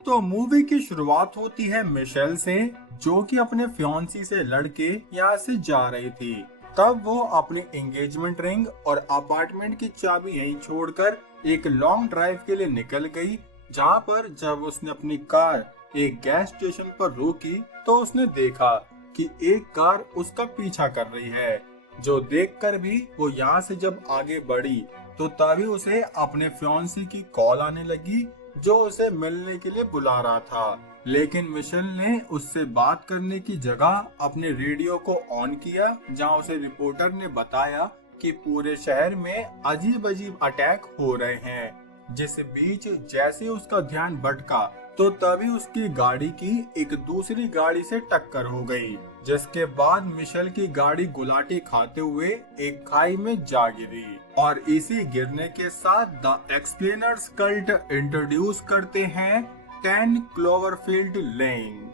तो मूवी की शुरुआत होती है मिशेल से, जो कि अपने फियांसी से लड़के यहाँ से जा रही थी। तब वो अपनी एंगेजमेंट रिंग और अपार्टमेंट की चाबी यहीं छोड़कर एक लॉन्ग ड्राइव के लिए निकल गई। जहाँ पर जब उसने अपनी कार एक गैस स्टेशन पर रोकी तो उसने देखा कि एक कार उसका पीछा कर रही है। जो देखकर भी वो यहाँ से जब आगे बढ़ी तो तभी उसे अपने फियांसी की कॉल आने लगी, जो उसे मिलने के लिए बुला रहा था। लेकिन मिशेल ने उससे बात करने की जगह अपने रेडियो को ऑन किया, जहां उसे रिपोर्टर ने बताया कि पूरे शहर में अजीब अजीब अटैक हो रहे हैं। जिस बीच जैसे ही उसका ध्यान भटका तो तभी उसकी गाड़ी की एक दूसरी गाड़ी से टक्कर हो गई, जिसके बाद मिशेल की गाड़ी गुलाटी खाते हुए एक खाई में जा गिरी। और इसी गिरने के साथ द एक्सप्लेनर्स कल्ट इंट्रोड्यूस करते हैं 10 क्लोवरफील्ड लेन।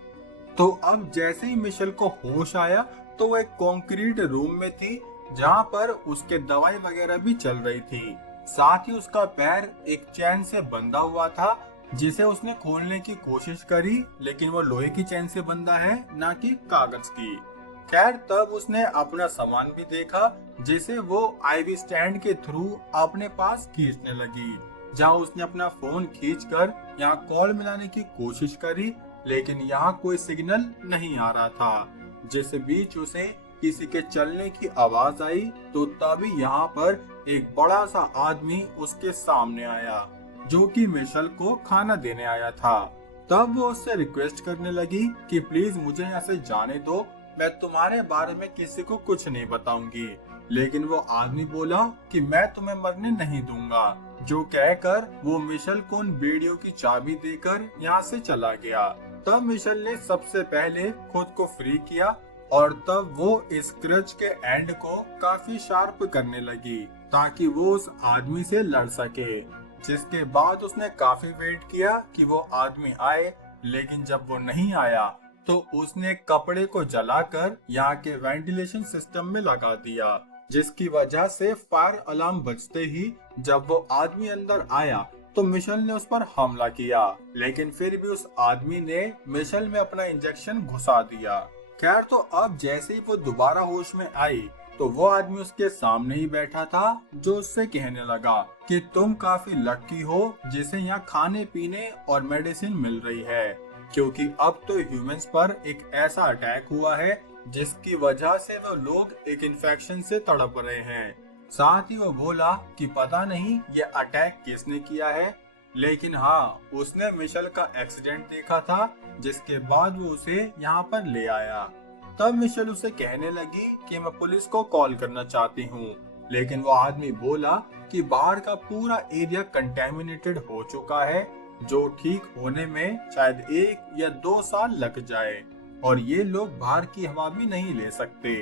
तो अब जैसे ही मिशेल को होश आया तो वो एक कंक्रीट रूम में थी, जहाँ पर उसके दवाई वगैरह भी चल रही थी। साथ ही उसका पैर एक चैन से बंधा हुआ था, जिसे उसने खोलने की कोशिश करी, लेकिन वो लोहे की चैन से बंधा है, ना कि कागज की। खैर तब उसने अपना सामान भी देखा, जिसे वो आईवी स्टैंड के थ्रू अपने पास खींचने लगी। जहां उसने अपना फोन खींचकर यहाँ कॉल मिलाने की कोशिश करी, लेकिन यहाँ कोई सिग्नल नहीं आ रहा था। जिस बीच उसे किसी के चलने की आवाज आई तो तभी यहाँ पर एक बड़ा सा आदमी उसके सामने आया, जो कि मिशेल को खाना देने आया था। तब वो उससे रिक्वेस्ट करने लगी कि प्लीज मुझे यहाँ से जाने दो, मैं तुम्हारे बारे में किसी को कुछ नहीं बताऊंगी। लेकिन वो आदमी बोला कि मैं तुम्हें मरने नहीं दूंगा। जो कहकर वो मिशेल को उन बेड़ियों की चाबी देकर यहाँ से चला गया। तब मिशेल ने सबसे पहले खुद को फ्री किया और तब वो इस क्रच के एंड को काफी शार्प करने लगी, ताकि वो उस आदमी से लड़ सके। जिसके बाद उसने काफी वेट किया कि वो आदमी आए, लेकिन जब वो नहीं आया तो उसने कपड़े को जलाकर यहाँ के वेंटिलेशन सिस्टम में लगा दिया, जिसकी वजह से फायर अलार्म बजते ही जब वो आदमी अंदर आया तो मिशेल ने उस पर हमला किया। लेकिन फिर भी उस आदमी ने मिशेल में अपना इंजेक्शन घुसा दिया। खैर तो अब जैसे ही वो दोबारा होश में आई तो वो आदमी उसके सामने ही बैठा था, जो उससे कहने लगा कि तुम काफी लकी हो जिसे यहाँ खाने पीने और मेडिसिन मिल रही है, क्योंकि अब तो ह्यूमंस पर एक ऐसा अटैक हुआ है जिसकी वजह से वो लोग एक इन्फेक्शन से तड़प रहे हैं। साथ ही वो बोला कि पता नहीं ये अटैक किसने किया है, लेकिन हाँ उसने मिशेल का एक्सीडेंट देखा था, जिसके बाद वो उसे यहाँ पर ले आया। तब मिशेल उसे कहने लगी कि मैं पुलिस को कॉल करना चाहती हूँ, लेकिन वो आदमी बोला कि बाहर का पूरा एरिया कंटेमिनेटेड हो चुका है, जो ठीक होने में शायद 1 या 2 साल लग जाए और ये लोग बाहर की हवा भी नहीं ले सकते।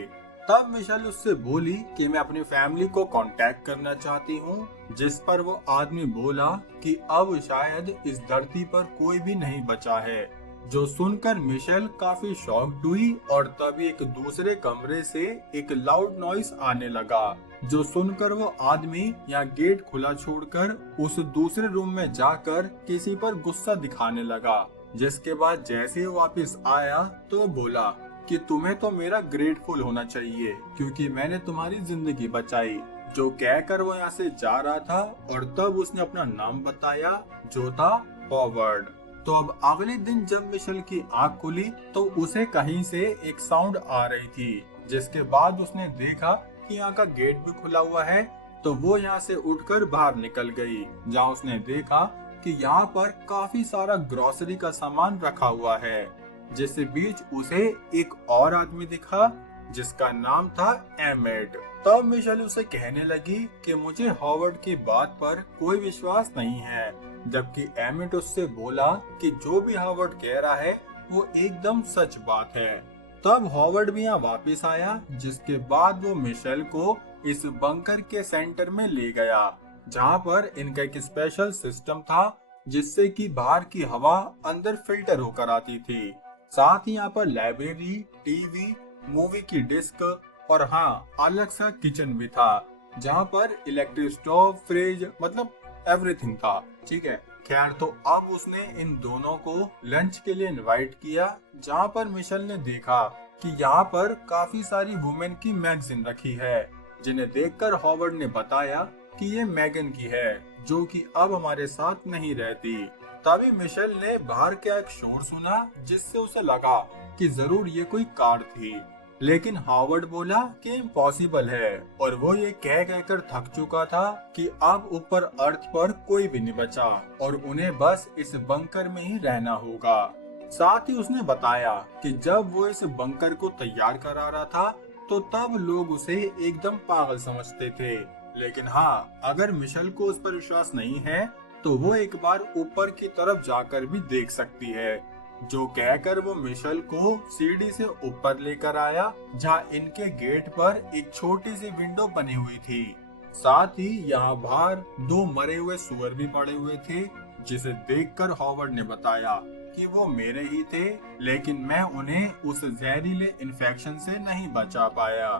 तब मिशेल उससे बोली कि मैं अपनी फैमिली को कांटेक्ट करना चाहती हूँ, जिस पर वो आदमी बोला कि अब शायद इस धरती पर कोई भी नहीं बचा है। जो सुनकर मिशेल काफी शॉक्ड हुई और तभी एक दूसरे कमरे से एक लाउड नॉइस आने लगा, जो सुनकर वो आदमी यहाँ गेट खुला छोड़कर उस दूसरे रूम में जाकर किसी पर गुस्सा दिखाने लगा। जिसके बाद जैसे ही वापस आया तो बोला कि तुम्हें तो मेरा ग्रेटफुल होना चाहिए, क्योंकि मैंने तुम्हारी जिंदगी बचाई। जो कहकर वो यहाँ से जा रहा था और तब उसने अपना नाम बताया, जो था हॉवर्ड। तो अब अगले दिन जब मिशेल की आंख खुली तो उसे कहीं से एक साउंड आ रही थी, जिसके बाद उसने देखा कि यहाँ का गेट भी खुला हुआ है। तो वो यहाँ से उठकर बाहर निकल गई, जहाँ उसने देखा कि यहाँ पर काफी सारा ग्रोसरी का सामान रखा हुआ है। जिस बीच उसे एक और आदमी दिखा, जिसका नाम था एमेट। तब मिशेल उसे कहने लगी कि मुझे हॉवर्ड की बात पर कोई विश्वास नहीं है, जबकि एमेट उससे बोला कि जो भी हॉवर्ड कह रहा है वो एकदम सच बात है। तब हॉवर्ड भी यहाँ वापस आया, जिसके बाद वो मिशेल को इस बंकर के सेंटर में ले गया, जहाँ पर इनका एक स्पेशल सिस्टम था, जिससे कि बाहर की हवा अंदर फिल्टर होकर आती थी। साथ ही यहाँ पर लाइब्रेरी, टीवी, मूवी की डिस्क और हाँ अलग सा किचन भी था, जहाँ पर इलेक्ट्रिक स्टोव, फ्रिज, मतलब एवरीथिंग था। ठीक है। खैर तो अब उसने इन दोनों को लंच के लिए इनवाइट किया, जहाँ पर मिशेल ने देखा कि यहाँ पर काफी सारी वुमेन की मैगजीन रखी है, जिन्हें देखकर हॉवर्ड ने बताया कि ये मेगन की है, जो कि अब हमारे साथ नहीं रहती। तभी मिशेल ने बाहर का एक शोर सुना, जिससे उसे लगा कि जरूर ये कोई कार थी, लेकिन हॉवर्ड बोला कि इम्पॉसिबल है, और वो ये कह कहकर थक चुका था कि अब ऊपर अर्थ पर कोई भी नहीं बचा और उन्हें बस इस बंकर में ही रहना होगा। साथ ही उसने बताया कि जब वो इस बंकर को तैयार करा रहा था तो तब लोग उसे एकदम पागल समझते थे, लेकिन हाँ, अगर मिशेल को उस पर विश्वास नहीं है तो वो एक बार ऊपर की तरफ जाकर भी देख सकती है। जो कहकर वो मिशेल को सीढ़ी से ऊपर लेकर आया, जहाँ इनके गेट पर एक छोटी सी विंडो बनी हुई थी। साथ ही यहाँ बाहर 2 मरे हुए सुअर भी पड़े हुए थे, जिसे देखकर हॉवर्ड ने बताया कि वो मेरे ही थे, लेकिन मैं उन्हें उस जहरीले इन्फेक्शन से नहीं बचा पाया।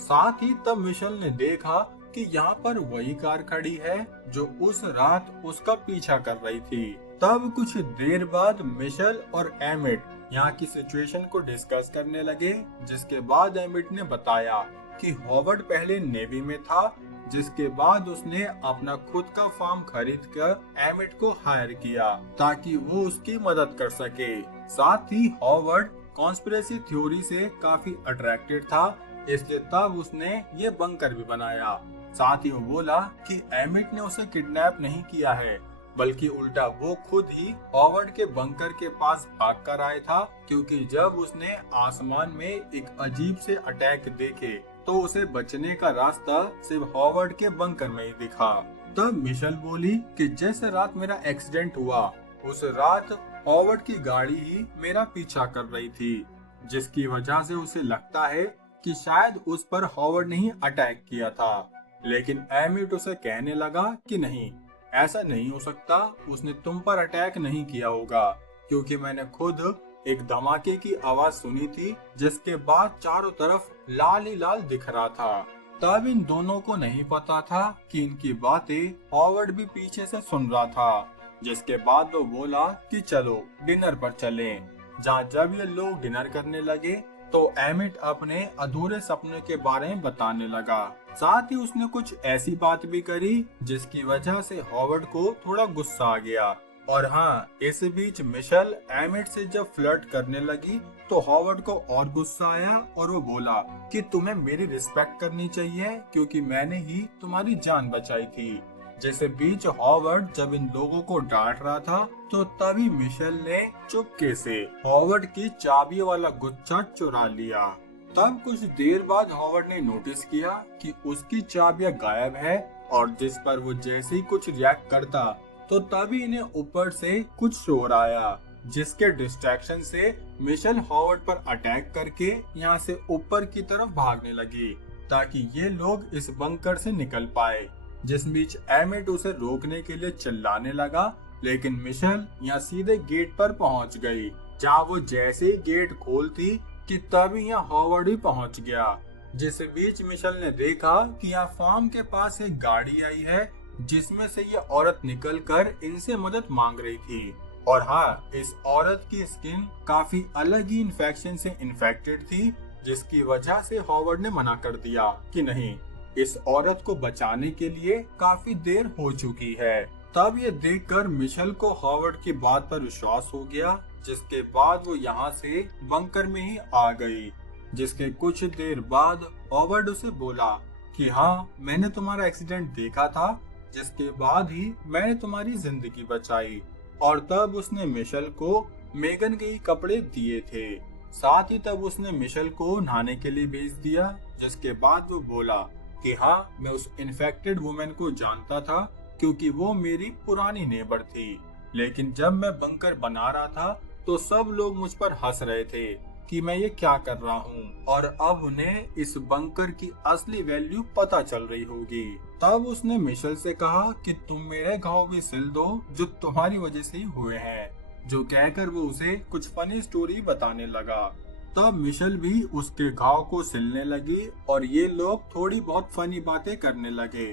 साथ ही तब मिशेल ने देखा कि यहाँ पर वही कार खड़ी है जो उस रात उसका पीछा कर रही थी। तब कुछ देर बाद मिशेल और एमिट यहाँ की सिचुएशन को डिस्कस करने लगे, जिसके बाद एमिट ने बताया कि हॉवर्ड पहले नेवी में था, जिसके बाद उसने अपना खुद का फार्म खरीद कर एमिट को हायर किया ताकि वो उसकी मदद कर सके। साथ ही हॉवर्ड कॉन्स्पिरेसी थ्योरी से काफी अट्रैक्टेड था, इसलिए तब उसने ये बंकर भी बनाया। साथ ही वो बोला कि एमिट ने उसे किडनैप नहीं किया है, बल्कि उल्टा वो खुद ही हॉवर्ड के बंकर के पास भाग कर आया था, क्योंकि जब उसने आसमान में एक अजीब से अटैक देखे तो उसे बचने का रास्ता सिर्फ हॉवर्ड के बंकर में ही दिखा। तब मिशेल बोली कि जैसे रात मेरा एक्सीडेंट हुआ, उस रात हॉवर्ड की गाड़ी ही मेरा पीछा कर रही थी, जिसकी वजह से उसे लगता है कि शायद उस पर हॉवर्ड ने ही अटैक किया था। लेकिन एमिट उसे कहने लगा कि नहीं, ऐसा नहीं हो सकता, उसने तुम पर अटैक नहीं किया होगा, क्योंकि मैंने खुद एक धमाके की आवाज सुनी थी, जिसके बाद चारों तरफ लाल ही लाल दिख रहा था। तब इन दोनों को नहीं पता था कि इनकी बातें हॉवर्ड भी पीछे से सुन रहा था, जिसके बाद वो बोला कि चलो डिनर पर चलें। जहाँ जब ये लोग डिनर करने लगे तो एमिट अपने अधूरे सपने के बारे में बताने लगा। साथ ही उसने कुछ ऐसी बात भी करी जिसकी वजह से हॉवर्ड को थोड़ा गुस्सा आ गया। और हाँ, इस बीच मिशेल एमिट से जब फ्लर्ट करने लगी तो हॉवर्ड को और गुस्सा आया और वो बोला कि तुम्हें मेरी रिस्पेक्ट करनी चाहिए, क्योंकि मैंने ही तुम्हारी जान बचाई थी। जैसे बीच हॉवर्ड जब इन लोगों को डांट रहा था तो तभी मिशेल ने चुपके से हॉवर्ड की चाबी वाला गुच्छा चुरा लिया। तब कुछ देर बाद हॉवर्ड ने नोटिस किया कि उसकी चाबियां गायब है, और जिस पर वो जैसे ही कुछ रिएक्ट करता तो तभी इन्हें ऊपर से कुछ शोर आया, जिसके डिस्ट्रैक्शन से मिशेल हॉवर्ड पर अटैक करके यहाँ से ऊपर की तरफ भागने लगी ताकि ये लोग इस बंकर से निकल पाए। जिस बीच एमिट उसे रोकने के लिए चिल्लाने लगा, लेकिन मिशेल यहाँ सीधे गेट पर पहुँच गई। जहाँ वो जैसे ही गेट खोलती कि तभी यहाँ हॉवर्ड भी पहुँच गया। जिस बीच मिशेल ने देखा कि यहाँ फार्म के पास एक गाड़ी आई है, जिसमें से ये औरत निकलकर इनसे मदद मांग रही थी। और हाँ, इस औरत की स्किन काफी अलग ही इन्फेक्शन से इन्फेक्टेड थी, जिसकी वजह से हॉवर्ड ने मना कर दिया कि नहीं, इस औरत को बचाने के लिए काफी देर हो चुकी है। तब ये देखकर मिशेल को हॉवर्ड की बात पर विश्वास हो गया, जिसके बाद वो यहाँ से बंकर में ही आ गई। जिसके कुछ देर बाद हॉवर्ड उसे बोला कि हाँ, मैंने तुम्हारा एक्सीडेंट देखा था, जिसके बाद ही मैंने तुम्हारी जिंदगी बचाई। और तब उसने मिशेल को मेगन के ही कपड़े दिए थे। साथ ही तब उसने मिशेल को नहाने के लिए भेज दिया, जिसके बाद वो बोला कि हाँ, मैं उस इन्फेक्टेड वुमेन को जानता था, क्योंकि वो मेरी पुरानी नेबर थी। लेकिन जब मैं बंकर बना रहा था तो सब लोग मुझ पर हंस रहे थे कि मैं ये क्या कर रहा हूँ, और अब उन्हें इस बंकर की असली वैल्यू पता चल रही होगी। तब उसने मिशेल से कहा कि तुम मेरे घाव भी सिल दो जो तुम्हारी वजह से ही हुए हैं, जो कहकर वो उसे कुछ फनी स्टोरी बताने लगा। तब मिशेल भी उसके घाव को सिलने लगी और ये लोग थोड़ी बहुत फनी बातें करने लगे।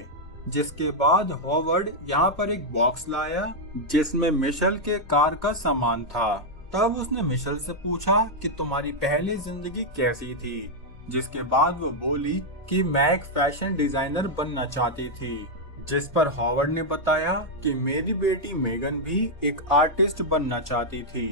जिसके बाद हॉवर्ड यहाँ पर एक बॉक्स लाया जिसमें मिशेल के कार का सामान था। तब उसने मिशेल से पूछा कि तुम्हारी पहली जिंदगी कैसी थी, जिसके बाद वो बोली कि मैं एक फैशन डिजाइनर बनना चाहती थी। जिस पर हॉवर्ड ने बताया कि मेरी बेटी मेगन भी एक आर्टिस्ट बनना चाहती थी।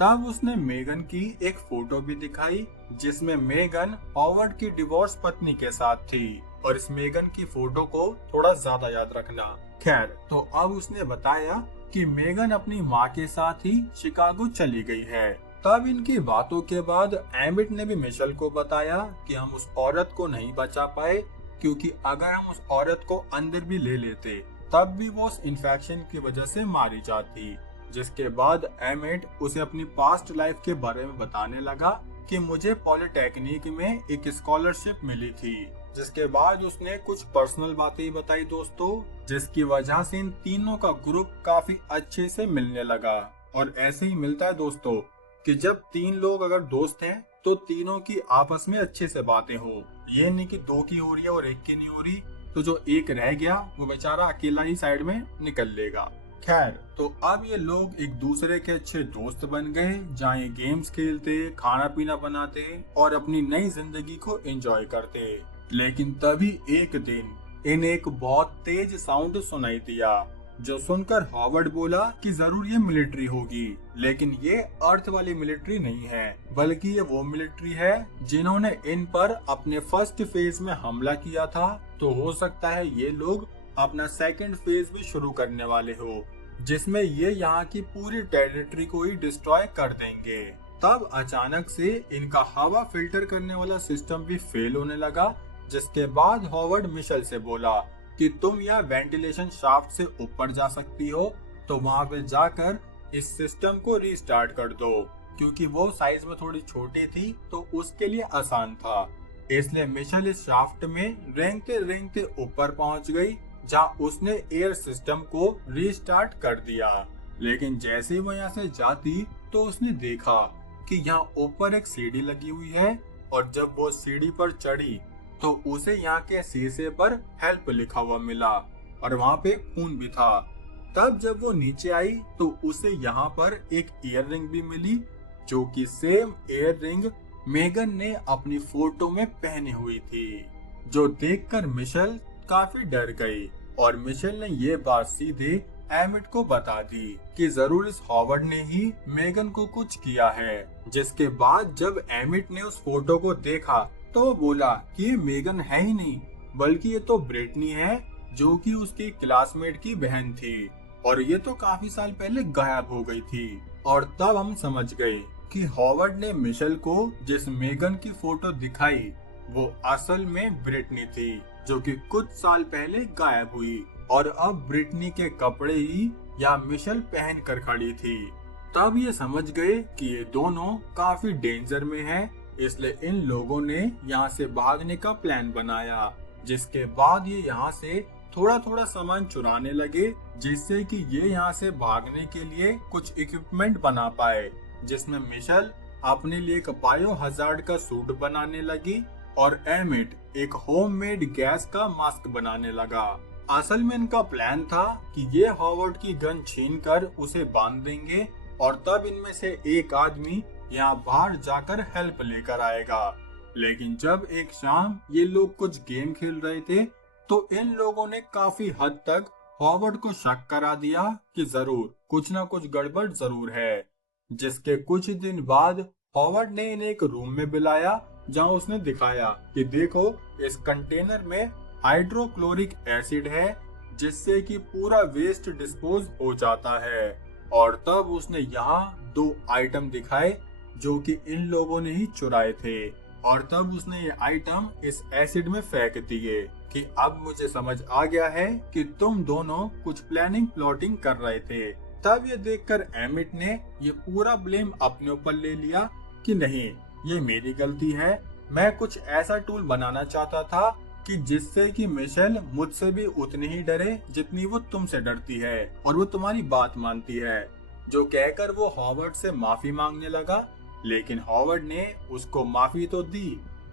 तब उसने मेगन की एक फोटो भी दिखाई जिसमें मेगन हॉवर्ड की डिवोर्स पत्नी के साथ थी, और इस मेगन की फोटो को थोड़ा ज्यादा याद रखना। खैर, तो अब उसने बताया कि मेगन अपनी माँ के साथ ही शिकागो चली गई है। तब इनकी बातों के बाद एमिट ने भी मिशेल को बताया कि हम उस औरत को नहीं बचा पाए, क्योंकि अगर हम उस औरत को अंदर भी ले लेते तब भी वो उस इन्फेक्शन की वजह से मारी जाती। जिसके बाद एमिट उसे अपनी पास्ट लाइफ के बारे में बताने लगा कि मुझे पॉलिटेक्निक में एक स्कॉलरशिप मिली थी। जिसके बाद उसने कुछ पर्सनल बातें बताई दोस्तों, जिसकी वजह से इन तीनों का ग्रुप काफी अच्छे से मिलने लगा। और ऐसे ही मिलता है दोस्तों कि जब तीन लोग अगर दोस्त हैं तो तीनों की आपस में अच्छे से बातें हो। ये नहीं कि दो की हो रही है और एक की नहीं हो रही, तो जो एक रह गया वो बेचारा अकेला ही साइड में निकल लेगा। खैर, तो अब ये लोग एक दूसरे के अच्छे दोस्त बन गए, जहाँ ये गेम्स खेलते, खाना पीना बनाते और अपनी नई जिंदगी को एंजॉय करते। लेकिन तभी एक दिन इन्हें एक बहुत तेज साउंड सुनाई दिया, जो सुनकर हॉवर्ड बोला कि जरूर ये मिलिट्री होगी। लेकिन ये अर्थ वाली मिलिट्री नहीं है, बल्कि ये वो मिलिट्री है जिन्होंने इन पर अपने फर्स्ट फेज में हमला किया था। तो हो सकता है ये लोग अपना सेकंड फेज भी शुरू करने वाले हो, जिसमें ये यहाँ की पूरी टेरिटरी को ही डिस्ट्रॉय कर देंगे। तब अचानक से इनका हवा फिल्टर करने वाला सिस्टम भी फेल होने लगा। जिसके बाद हॉवर्ड मिशेल से बोला कि तुम यह वेंटिलेशन शाफ्ट से ऊपर जा सकती हो, तो वहां पे जाकर इस सिस्टम को रीस्टार्ट कर दो, क्योंकि वो साइज में थोड़ी छोटी थी तो उसके लिए आसान था। इसलिए मिशेल इस शाफ्ट में रेंगते रेंगते ऊपर पहुंच गई, जहां उसने एयर सिस्टम को रीस्टार्ट कर दिया। लेकिन जैसे ही वो यहाँ से जाती तो उसने देखा कि यहाँ ऊपर एक सीढ़ी लगी हुई है, और जब वो सीढ़ी पर चढ़ी तो उसे यहाँ के शीशे पर हेल्प लिखा हुआ मिला, और वहाँ पे खून भी था। तब जब वो नीचे आई तो उसे यहाँ पर एक ईयर रिंग भी मिली, जो कि सेम ईयर रिंग मेगन ने अपनी फोटो में पहनी हुई थी, जो देखकर मिशेल काफी डर गई। और मिशेल ने ये बात सीधे एमिट को बता दी कि जरूर इस हॉवर्ड ने ही मेगन को कुछ किया है। जिसके बाद जब एमिट ने उस फोटो को देखा तो वो बोला कि ये मेगन है ही नहीं, बल्कि ये तो ब्रिटनी है, जो कि उसकी क्लासमेट की बहन थी, और ये तो काफी साल पहले गायब हो गई थी। और तब हम समझ गए कि हॉवर्ड ने मिशेल को जिस मेगन की फोटो दिखाई वो असल में ब्रिटनी थी, जो कि कुछ साल पहले गायब हुई, और अब ब्रिटनी के कपड़े ही या मिशेल पहन कर खड़ी थी। तब ये समझ गए कि ये दोनों काफी डेंजर में हैं, इसलिए इन लोगों ने यहाँ से भागने का प्लान बनाया। जिसके बाद ये यहाँ से थोड़ा थोड़ा सामान चुराने लगे, जिससे कि ये यहाँ से भागने के लिए कुछ इक्विपमेंट बना पाए, जिसमें मिशेल अपने लिए एक बायो हजार्ड का सूट बनाने लगी, और एमिट एक होममेड गैस का मास्क बनाने लगा। असल में इनका प्लान था कि ये हॉवर्ड की गन छीनकर उसे बांध देंगे, और तब इनमें से एक आदमी यहाँ बाहर जाकर हेल्प लेकर आएगा। लेकिन जब एक शाम ये लोग कुछ गेम खेल रहे थे तो इन लोगों ने काफी हद तक हॉवर्ड को शक करा दिया कि जरूर कुछ ना कुछ गड़बड़ जरूर है। जिसके कुछ दिन बाद हॉवर्ड ने इन्हें एक रूम में बुलाया, जहां उसने दिखाया कि देखो इस कंटेनर में हाइड्रोक्लोरिक एसिड है, जिससे कि पूरा वेस्ट डिस्पोज हो जाता है। और तब उसने यहाँ 2 आइटम दिखाए जो कि इन लोगों ने ही चुराए थे, और तब उसने ये आइटम इस एसिड में फेंक दिए कि अब मुझे समझ आ गया है कि तुम दोनों कुछ प्लानिंग प्लॉटिंग कर रहे थे। तब ये देखकर एमिट ने ये पूरा ब्लेम अपने ऊपर ले लिया कि नहीं, ये मेरी गलती है, मैं कुछ ऐसा टूल बनाना चाहता था कि जिससे कि मिशेल मुझसे भी उतनी ही डरे जितनी वो तुमसे डरती है, और वो तुम्हारी बात मानती है। जो कहकर वो हॉवर्ड से माफी मांगने लगा, लेकिन हॉवर्ड ने उसको माफी तो दी,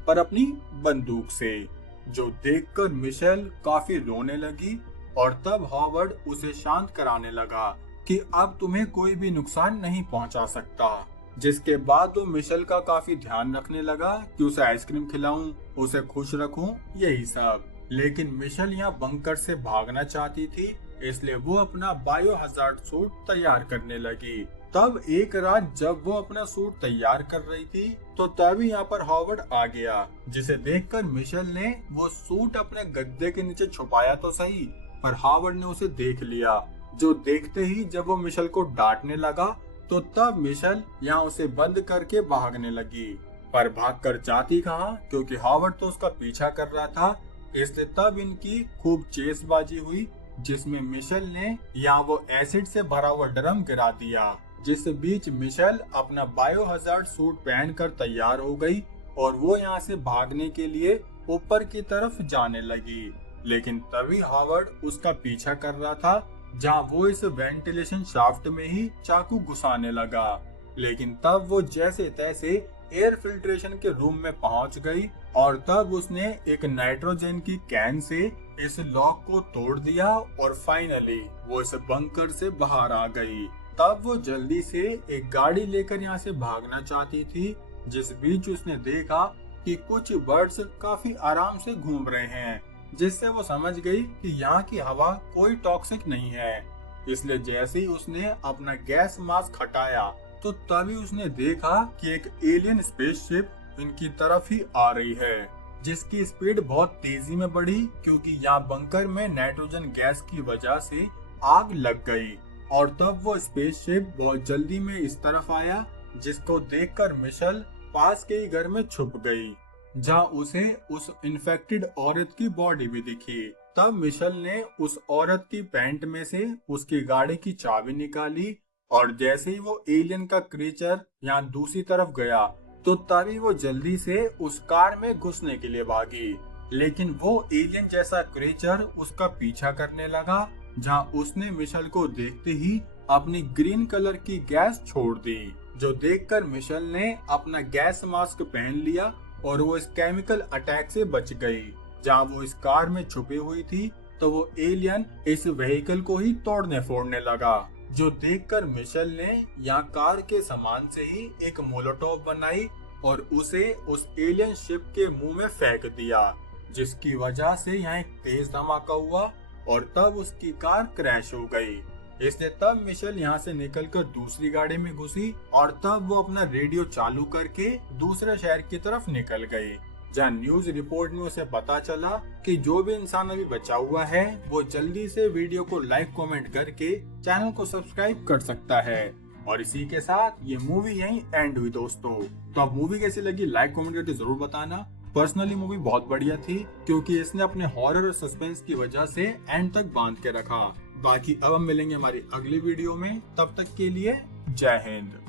पर अपनी बंदूक से। जो देखकर मिशेल काफी रोने लगी और तब हॉवर्ड उसे शांत कराने लगा कि अब तुम्हें कोई भी नुकसान नहीं पहुंचा सकता। जिसके बाद वो मिशेल का काफी ध्यान रखने लगा कि उसे आइसक्रीम खिलाऊं, उसे खुश रखूं, यही सब। लेकिन मिशेल यहाँ बंकर से भागना चाहती थी, इसलिए वो अपना बायो हजार्ड सूट तैयार करने लगी। तब एक रात जब वो अपना सूट तैयार कर रही थी तो तभी यहाँ पर हॉवर्ड आ गया, जिसे देखकर मिशेल ने वो सूट अपने गद्दे के नीचे छुपाया तो सही, पर हॉवर्ड ने उसे देख लिया। जो देखते ही जब वो मिशेल को डांटने लगा तो तब मिशेल यहाँ उसे बंद करके भागने लगी, पर भागकर जाती कहाँ, क्योंकि हॉवर्ड तो उसका पीछा कर रहा था। इसलिए तब इनकी खूब चेसबाजी हुई, जिसमें मिशेल ने यहाँ वो एसिड से भरा हुआ ड्रम गिरा दिया। जिस बीच मिशेल अपना बायो हजार्ड सूट पहनकर तैयार हो गई और वो यहाँ से भागने के लिए ऊपर की तरफ जाने लगी। लेकिन तभी हॉवर्ड उसका पीछा कर रहा था, जहाँ वो इस वेंटिलेशन शाफ्ट में ही चाकू घुसाने लगा। लेकिन तब वो जैसे तैसे एयर फिल्ट्रेशन के रूम में पहुंच गई और तब उसने एक नाइट्रोजन की कैन से इस लॉक को तोड़ दिया और फाइनली वो इस बंकर से बाहर आ गई। तब वो जल्दी से एक गाड़ी लेकर यहाँ से भागना चाहती थी, जिस बीच उसने देखा कि कुछ बर्ड्स काफी आराम से घूम रहे हैं, जिससे वो समझ गई कि यहाँ की हवा कोई टॉक्सिक नहीं है। इसलिए जैसे ही उसने अपना गैस मास्क हटाया तो तभी उसने देखा कि एक एलियन स्पेसशिप इनकी तरफ ही आ रही है, जिसकी स्पीड बहुत तेजी में बढ़ी, क्योंकि यहाँ बंकर में नाइट्रोजन गैस की वजह से आग लग गई। और तब वो स्पेसशिप बहुत जल्दी में इस तरफ आया, जिसको देखकर मिशेल पास के ही घर में छुप गई, जहाँ उसे उस इन्फेक्टेड औरत की बॉडी भी दिखी। तब मिशेल ने उस औरत की पैंट में से उसकी गाड़ी की चाबी निकाली और जैसे ही वो एलियन का क्रीचर यहाँ दूसरी तरफ गया तो तभी वो जल्दी से उस कार में घुसने के लिए भागी। लेकिन वो एलियन जैसा क्रीचर उसका पीछा करने लगा, जहाँ उसने मिशेल को देखते ही अपनी ग्रीन कलर की गैस छोड़ दी, जो देखकर मिशेल ने अपना गैस मास्क पहन लिया और वो इस केमिकल अटैक से बच गई। जहाँ वो इस कार में छुपी हुई थी तो वो एलियन इस व्हीकल को ही तोड़ने फोड़ने लगा, जो देखकर मिशेल ने यहाँ कार के सामान से ही एक मोलोटोव बनाई और उसे उस एलियन शिप के मुंह में फेंक दिया, जिसकी वजह से यहाँ एक तेज धमाका हुआ और तब उसकी कार क्रैश हो गई। इसलिए तब मिशेल यहाँ से निकलकर दूसरी गाड़ी में घुसी और तब वो अपना रेडियो चालू करके दूसरे शहर की तरफ निकल गई, जहाँ न्यूज रिपोर्ट में उसे पता चला कि जो भी इंसान अभी बचा हुआ है वो जल्दी से वीडियो को लाइक कमेंट करके चैनल को सब्सक्राइब कर सकता है। और इसी के साथ ये मूवी यहीं एंड हुई दोस्तों। तो अब मूवी कैसी लगी लाइक कमेंट करके जरूर बताना। पर्सनली मूवी बहुत बढ़िया थी, क्योंकि इसने अपने हॉरर और सस्पेंस की वजह से एंड तक बांध के रखा। बाकी अब हम मिलेंगे हमारी अगली वीडियो में, तब तक के लिए जय हिंद।